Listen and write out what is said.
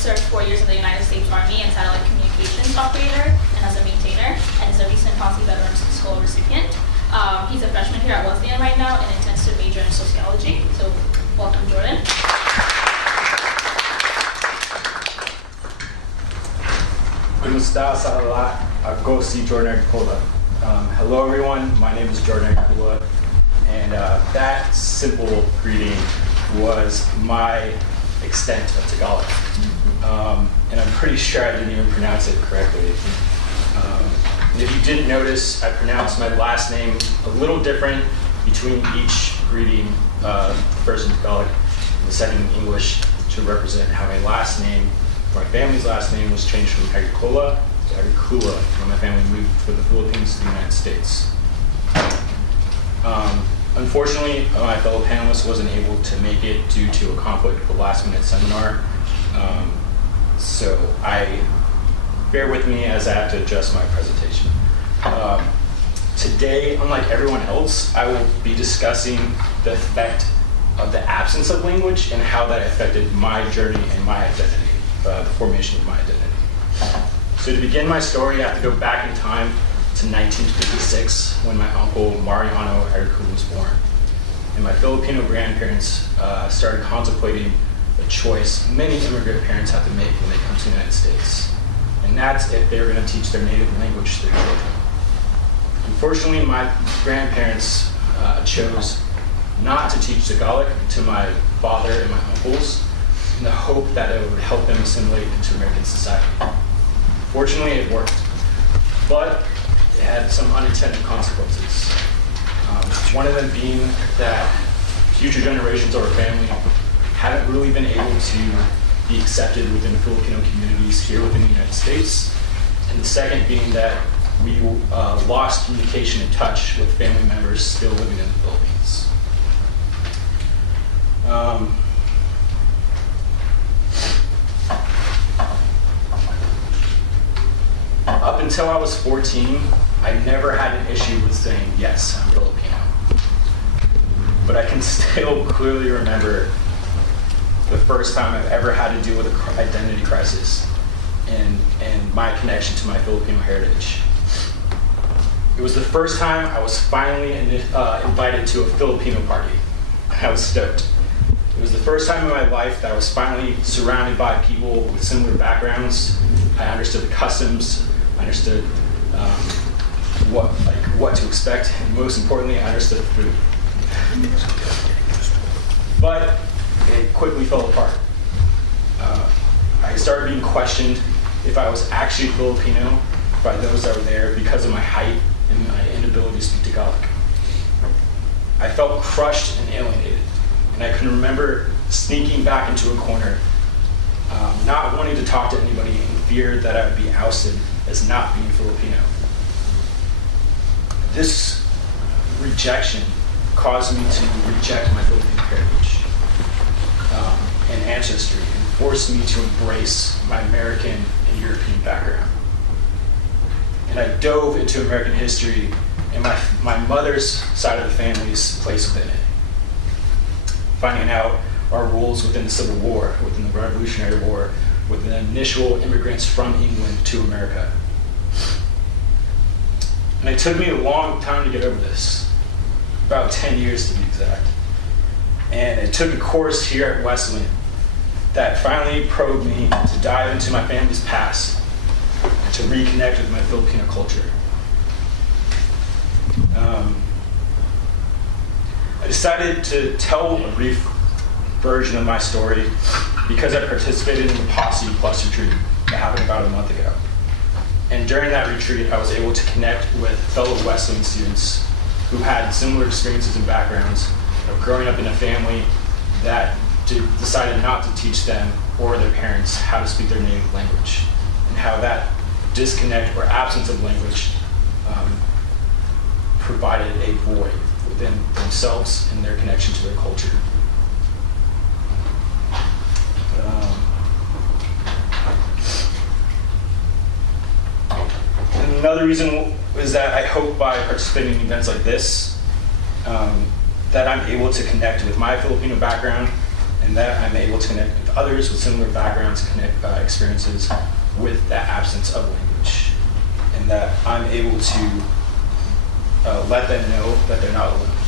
served 4 years in the United States Army and satellite communications operator and as a maintainer, and is a recent Posse Veterans School recipient. He's a freshman here at Wesleyan right now and intends to major in sociology. So welcome, Jordan. Kumusta sa lahat? Ako si Jordon Agricula. Hello everyone, my name is Jordon Agricula, and that simple greeting was my extent of Tagalog. And I'm pretty sure I didn't even pronounce it correctly. And if you didn't notice, I pronounced my last name a little different between each greeting, first in Tagalog and the second in English, to represent how my last name, my family's last name, was changed from Agricula to Agricula when my family moved from the Philippines to the United States. Unfortunately, my fellow panelist wasn't able to make it due to a conflict at the last-minute seminar. So bear with me as I have to adjust my presentation. Today, unlike everyone else, I will be discussing the effect of the absence of language and how that affected my journey and my identity, the formation of my identity. So to begin my story, I have to go back in time to 1956 when my uncle Mariano Agricula was born. And my Filipino grandparents started contemplating a choice many immigrant parents have to make when they come to the United States. And that's if they're going to teach their native language to their children. Unfortunately, my grandparents chose not to teach Tagalog to my father and my uncles in the hope that it would help them assimilate into American society. Fortunately, it worked, but it had some unintended consequences. One of them being that future generations of our family haven't really been able to be accepted within Filipino communities here within the United States. And the second being that we lost communication and touch with family members still living in the Philippines. Up until I was 14, I never had an issue with saying, yes, I'm Filipino. But I can still clearly remember the first time I've ever had to deal with an identity crisis and my connection to my Filipino heritage. It was the first time I was finally invited to a Filipino party. I was stoked. It was the first time in my life that I was finally surrounded by people with similar backgrounds. I understood the customs, I understood what to expect, and most importantly, I understood the food. But it quickly fell apart. I started being questioned if I was actually Filipino by those that were there because of my height and my inability to speak Tagalog. I felt crushed and alienated, and I can remember sneaking back into a corner, not wanting to talk to anybody in fear that I would be ousted as not being Filipino. This rejection caused me to reject my Filipino heritage and ancestry, and forced me to embrace my American and European background. And I dove into American history and my mother's side of the family's place within it, finding out our roles within the Civil War, within the Revolutionary War, with the initial immigrants from England to America. And it took me a long time to get over this, about 10 years to be exact. And it took a course here at Wesleyan that finally probed me to dive into my family's past and to reconnect with my Filipino culture. I decided to tell a brief version of my story because I participated in the Posse Plus retreat that happened about a month ago. And during that retreat, I was able to connect with fellow Wesleyan students who had similar experiences and backgrounds of growing up in a family that decided not to teach them or their parents how to speak their native language, and how that disconnect or absence of language provided a void within themselves and their connection to their culture. And another reason is that I hope by participating in events like this, that I'm able to connect with my Filipino background and and that I'm able to connect with others with similar backgrounds, connect experiences with that absence of language, and that I'm able to let them know that they're not alone.